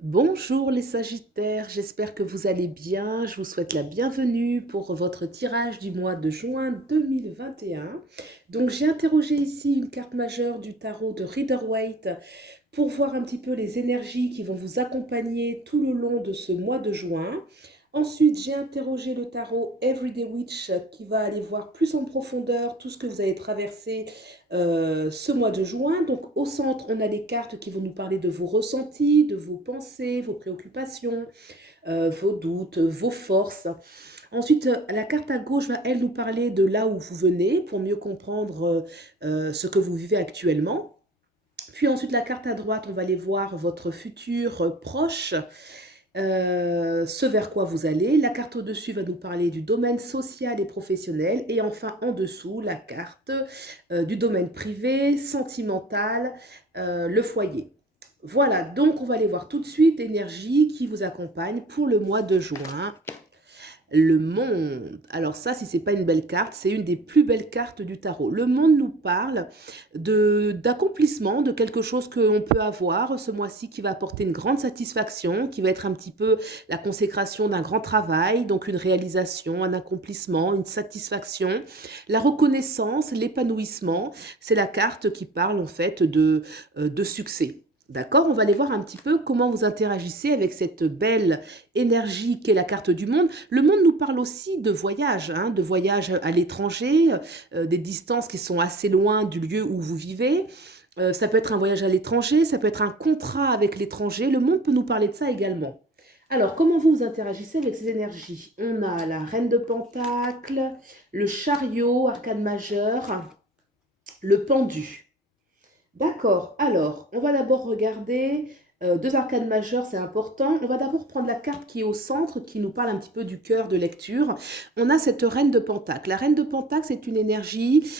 Bonjour les Sagittaires, j'espère que vous allez bien. Je vous souhaite la bienvenue pour votre tirage du mois de juin 2021. Donc j'ai interrogé ici une carte majeure du tarot de Rider-Waite pour voir un petit peu les énergies qui vont vous accompagner tout le long de ce mois de juin. Ensuite, j'ai interrogé le tarot Everyday Witch qui va aller voir plus en profondeur tout ce que vous allez traverser ce mois de juin. Donc au centre, on a les cartes qui vont nous parler de vos ressentis, de vos pensées, vos préoccupations, vos doutes, vos forces. Ensuite, la carte à gauche va, elle, nous parler de là où vous venez pour mieux comprendre ce que vous vivez actuellement. Puis ensuite, la carte à droite, on va aller voir votre futur proche, ce vers quoi vous allez. La carte au-dessus va nous parler du domaine social et professionnel. Et enfin, en dessous, la carte du domaine privé, sentimental, le foyer. Voilà, donc on va aller voir tout de suite l'énergie qui vous accompagne pour le mois de juin. Le monde. Alors ça, si c'est pas une belle carte, c'est une des plus belles cartes du tarot. Le monde nous parle d'accomplissement, de quelque chose qu'on peut avoir ce mois-ci qui va apporter une grande satisfaction, qui va être un petit peu la consécration d'un grand travail, donc une réalisation, un accomplissement, une satisfaction, la reconnaissance, l'épanouissement. C'est la carte qui parle en fait de succès. D'accord? On va aller voir un petit peu comment vous interagissez avec cette belle énergie qu'est la carte du monde. Le monde nous parle aussi de voyage, hein, de voyage à l'étranger, des distances qui sont assez loin du lieu où vous vivez. Ça peut être un voyage à l'étranger, ça peut être un contrat avec l'étranger. Le monde peut nous parler de ça également. Alors, comment vous interagissez avec ces énergies? On a la reine de Pentacle, le chariot, arcane majeur, le pendu. D'accord. Alors, on va d'abord regarder deux arcanes majeures, c'est important. On va d'abord prendre la carte qui est au centre, qui nous parle un petit peu du cœur de lecture. On a cette reine de Pentacle. La reine de Pentacle, c'est une énergie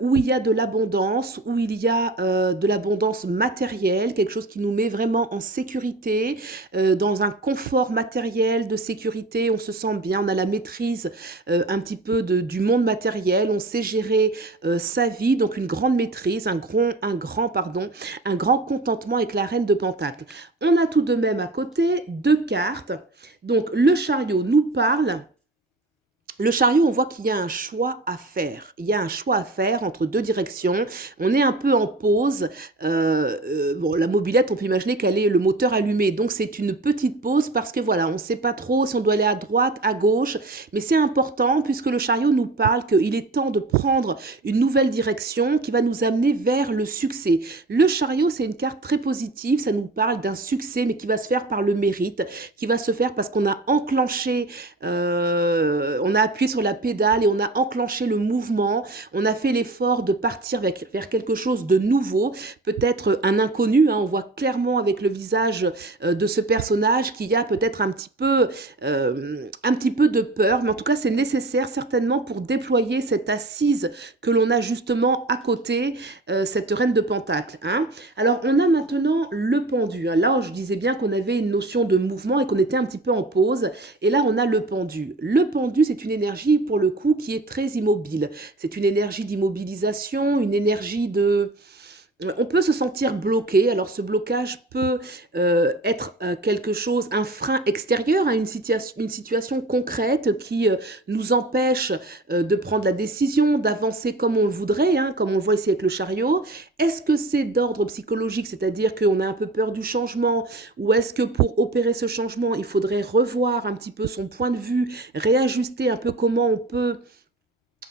où il y a de l'abondance, où il y a de l'abondance matérielle, quelque chose qui nous met vraiment en sécurité, dans un confort matériel de sécurité. On se sent bien, on a la maîtrise un petit peu du monde matériel, on sait gérer sa vie, donc une grande maîtrise, un grand contentement avec la reine de Pentacle. On a tout de même à côté deux cartes. Donc le chariot nous parle. Le chariot, on voit qu'il y a un choix à faire. Il y a un choix à faire entre deux directions. On est un peu en pause. Bon, la mobilette, on peut imaginer qu'elle est le moteur allumé. Donc, c'est une petite pause parce que voilà, on ne sait pas trop si on doit aller à droite, à gauche. Mais c'est important puisque le chariot nous parle qu'il est temps de prendre une nouvelle direction qui va nous amener vers le succès. Le chariot, c'est une carte très positive. Ça nous parle d'un succès, mais qui va se faire par le mérite, qui va se faire parce qu'on a enclenché, on a appuyé sur la pédale et on a enclenché le mouvement. On a fait l'effort de partir vers quelque chose de nouveau, peut-être un inconnu. Hein, on voit clairement avec le visage de ce personnage qu'il y a peut-être un petit peu de peur, mais en tout cas c'est nécessaire certainement pour déployer cette assise que l'on a justement à côté, cette reine de Pentacle. Hein. Alors on a maintenant le pendu. Hein. Là je disais bien qu'on avait une notion de mouvement et qu'on était un petit peu en pause. Et là on a le pendu. Le pendu, c'est une énergie pour le coup qui est très immobile. C'est une énergie d'immobilisation, une énergie de... On peut se sentir bloqué. Alors ce blocage peut être quelque chose, un frein extérieur à une situation concrète qui nous empêche de prendre la décision, d'avancer comme on le voudrait, hein, comme on le voit ici avec le chariot. Est-ce que c'est d'ordre psychologique, c'est-à-dire qu'on a un peu peur du changement, ou est-ce que pour opérer ce changement, il faudrait revoir un petit peu son point de vue, réajuster un peu comment on peut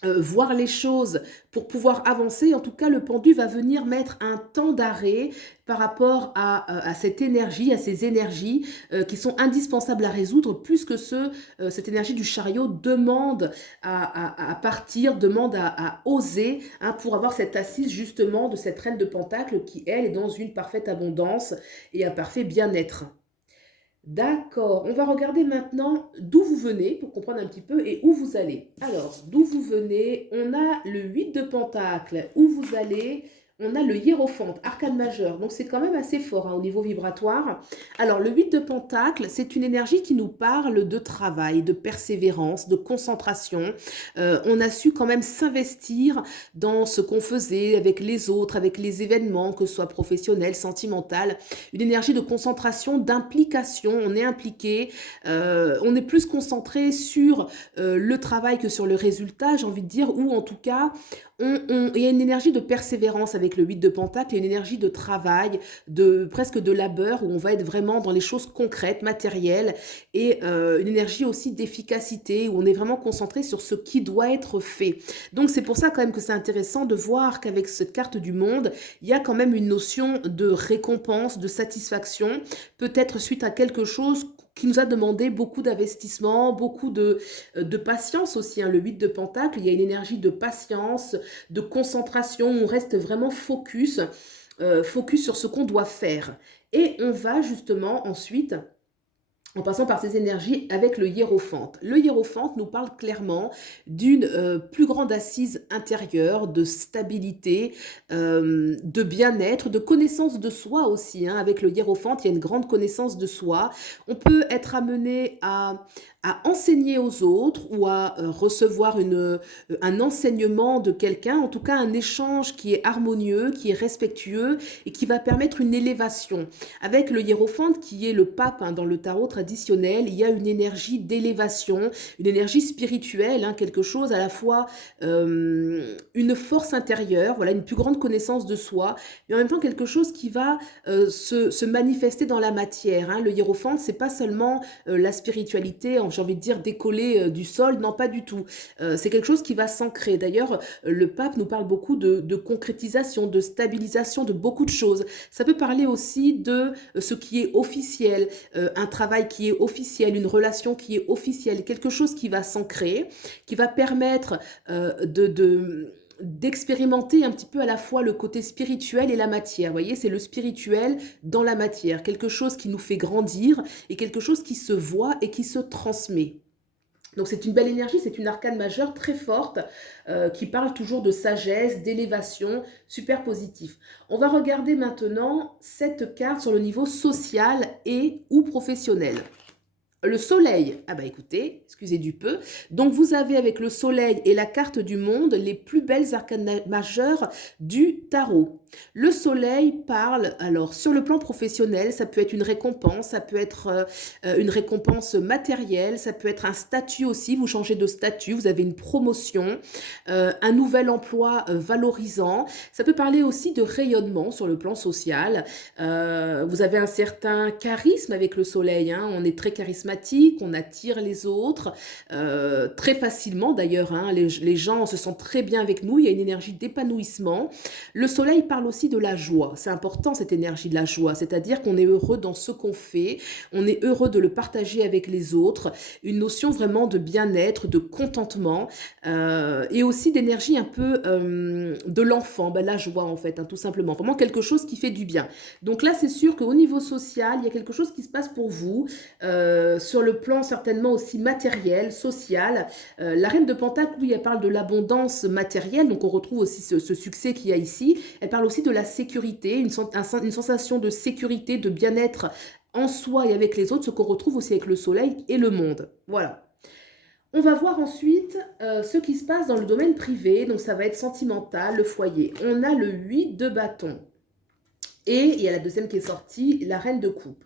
voir les choses pour pouvoir avancer. En tout cas, le pendu va venir mettre un temps d'arrêt par rapport à cette énergie, à ces énergies qui sont indispensables à résoudre, puisque cette énergie du chariot demande à partir, demande à oser, hein, pour avoir cette assise justement de cette reine de Pentacle qui, elle, est dans une parfaite abondance et un parfait bien-être. D'accord, on va regarder maintenant d'où vous venez pour comprendre un petit peu et où vous allez. Alors, d'où vous venez, on a le 8 de Pentacle. Où vous allez, on a le hiérophante, arcane majeur, donc c'est quand même assez fort hein, au niveau vibratoire. Alors le 8 de pentacle, c'est une énergie qui nous parle de travail, de persévérance, de concentration. On a su quand même s'investir dans ce qu'on faisait avec les autres, avec les événements, que ce soit professionnel, sentimental. Une énergie de concentration, d'implication, on est impliqué, on est plus concentré sur le travail que sur le résultat, j'ai envie de dire, ou en tout cas, il y a une énergie de persévérance avec le 8 de Pentacle, une énergie de travail, presque de labeur, où on va être vraiment dans les choses concrètes, matérielles, et une énergie aussi d'efficacité, où on est vraiment concentré sur ce qui doit être fait. Donc c'est pour ça quand même que c'est intéressant de voir qu'avec cette carte du monde, il y a quand même une notion de récompense, de satisfaction, peut-être suite à quelque chose qui nous a demandé beaucoup d'investissement, beaucoup de patience aussi. Hein. Le 8 de Pentacle, il y a une énergie de patience, de concentration, on reste vraiment focus sur ce qu'on doit faire. Et on va justement ensuite en passant par ces énergies avec le hiérophante. Le hiérophante nous parle clairement d'une plus grande assise intérieure, de stabilité, de bien-être, de connaissance de soi aussi. Hein. Avec le hiérophante, il y a une grande connaissance de soi. On peut être amené à enseigner aux autres ou à recevoir un enseignement de quelqu'un, en tout cas un échange qui est harmonieux, qui est respectueux et qui va permettre une élévation. Avec le hiérophante qui est le pape hein, dans le tarot traditionnel, il y a une énergie d'élévation, une énergie spirituelle, hein, quelque chose à la fois une force intérieure, voilà, une plus grande connaissance de soi, mais en même temps quelque chose qui va se manifester dans la matière. Hein. Le hiérophante, c'est pas seulement la spiritualité, j'ai envie de dire décoller du sol, non pas du tout. C'est quelque chose qui va s'ancrer. D'ailleurs, le pape nous parle beaucoup de concrétisation, de stabilisation, de beaucoup de choses. Ça peut parler aussi de ce qui est officiel, un travail qui est officiel, une relation qui est officielle, quelque chose qui va s'ancrer, qui va permettre d'expérimenter un petit peu à la fois le côté spirituel et la matière. Vous voyez, c'est le spirituel dans la matière, quelque chose qui nous fait grandir et quelque chose qui se voit et qui se transmet. Donc c'est une belle énergie, c'est une arcane majeure très forte qui parle toujours de sagesse, d'élévation, super positif. On va regarder maintenant cette carte sur le niveau social et ou professionnel. Le soleil, ah bah écoutez, excusez du peu, donc vous avez avec le soleil et la carte du monde les plus belles arcanes majeures du tarot. Le soleil parle, alors sur le plan professionnel, ça peut être une récompense, ça peut être une récompense matérielle, ça peut être un statut aussi, vous changez de statut, vous avez une promotion, un nouvel emploi valorisant, ça peut parler aussi de rayonnement sur le plan social, vous avez un certain charisme avec le soleil, hein, on est très charismatique, on attire les autres, très facilement d'ailleurs, hein, les gens se sentent très bien avec nous, il y a une énergie d'épanouissement. Le soleil parle aussi de la joie, c'est important cette énergie de la joie, c'est-à-dire qu'on est heureux dans ce qu'on fait, on est heureux de le partager avec les autres, une notion vraiment de bien-être, de contentement, et aussi d'énergie un peu de l'enfant, ben, la joie en fait, hein, tout simplement, vraiment quelque chose qui fait du bien. Donc là c'est sûr qu'au niveau social, il y a quelque chose qui se passe pour vous, sur le plan certainement aussi matériel, social. La reine de Pentacle, oui, elle parle de l'abondance matérielle, donc on retrouve aussi ce succès qu'il y a ici. Elle parle aussi de la sécurité, une sensation de sécurité, de bien-être en soi et avec les autres, ce qu'on retrouve aussi avec le soleil et le monde. Voilà. On va voir ensuite ce qui se passe dans le domaine privé, donc ça va être sentimental, le foyer. On a le 8 de bâton. Et il y a la deuxième qui est sortie, la reine de coupe.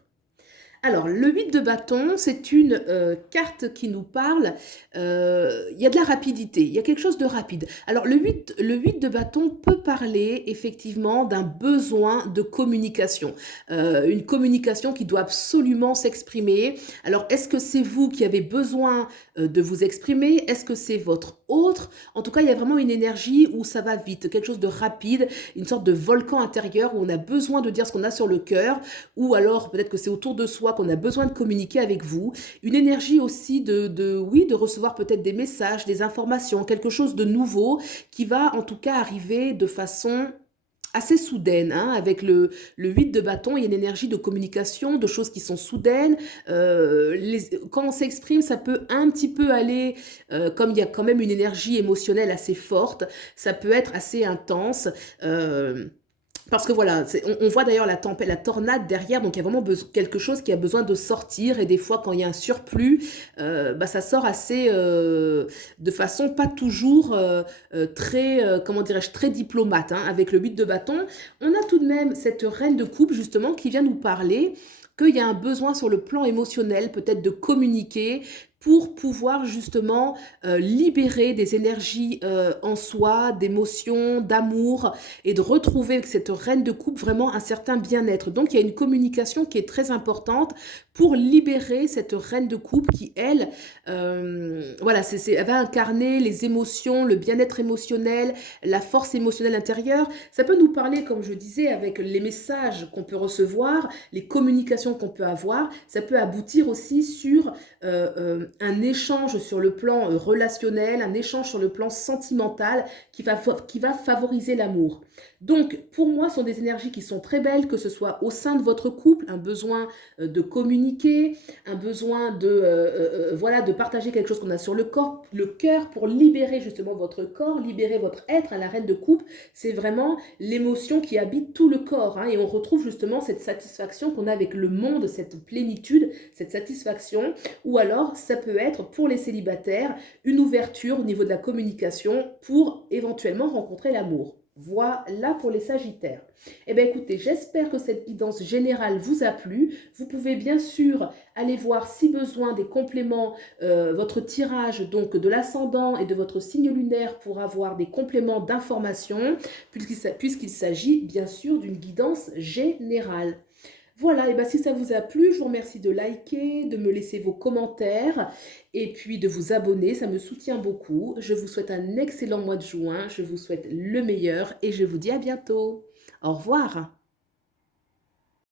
Alors, le 8 de bâton, c'est une carte qui nous parle, il y a de la rapidité, il y a quelque chose de rapide. Alors, le 8 de bâton peut parler effectivement d'un besoin de communication, une communication qui doit absolument s'exprimer. Alors, est-ce que c'est vous qui avez besoin de vous exprimer? Est-ce que c'est votre autre? En tout cas, il y a vraiment une énergie où ça va vite, quelque chose de rapide, une sorte de volcan intérieur où on a besoin de dire ce qu'on a sur le cœur, ou alors peut-être que c'est autour de soi qu'on a besoin de communiquer avec vous, une énergie aussi de recevoir peut-être des messages, des informations, quelque chose de nouveau qui va en tout cas arriver de façon assez soudaine, hein, avec le 8 de bâton, il y a une énergie de communication, de choses qui sont soudaines, quand on s'exprime, ça peut un petit peu aller, comme il y a quand même une énergie émotionnelle assez forte, ça peut être assez intense, Parce que voilà, on voit d'ailleurs la tempête, la tornade derrière, donc il y a vraiment quelque chose qui a besoin de sortir. Et des fois, quand il y a un surplus, bah, ça sort assez, de façon pas toujours très, comment dirais-je, très diplomate, hein, avec le 8 de bâton. On a tout de même cette reine de coupe, justement, qui vient nous parler qu'il y a un besoin sur le plan émotionnel, peut-être de communiquer, pour pouvoir justement libérer des énergies en soi, d'émotions, d'amour, et de retrouver avec cette reine de coupe vraiment un certain bien-être. Donc il y a une communication qui est très importante pour libérer cette reine de coupe qui, elle, voilà, elle va incarner les émotions, le bien-être émotionnel, la force émotionnelle intérieure. Ça peut nous parler, comme je disais, avec les messages qu'on peut recevoir, les communications qu'on peut avoir. Ça peut aboutir aussi sur un échange sur le plan relationnel, un échange sur le plan sentimental qui va favoriser l'amour. Donc, pour moi, ce sont des énergies qui sont très belles, que ce soit au sein de votre couple, un besoin de communiquer, un besoin voilà, de partager quelque chose qu'on a sur le corps, le cœur, pour libérer justement votre corps, libérer votre être. À la reine de coupe, c'est vraiment l'émotion qui habite tout le corps, hein, et on retrouve justement cette satisfaction qu'on a avec le monde, cette plénitude, cette satisfaction. Ou alors, ça peut être pour les célibataires une ouverture au niveau de la communication pour éventuellement rencontrer l'amour. Voilà pour les Sagittaires. Eh bien écoutez, j'espère que cette guidance générale vous a plu. Vous pouvez bien sûr aller voir si besoin des compléments, votre tirage donc de l'ascendant et de votre signe lunaire pour avoir des compléments d'information, puisqu'il s'agit bien sûr d'une guidance générale. Voilà, et bien si ça vous a plu, je vous remercie de liker, de me laisser vos commentaires et puis de vous abonner, ça me soutient beaucoup. Je vous souhaite un excellent mois de juin, je vous souhaite le meilleur et je vous dis à bientôt. Au revoir.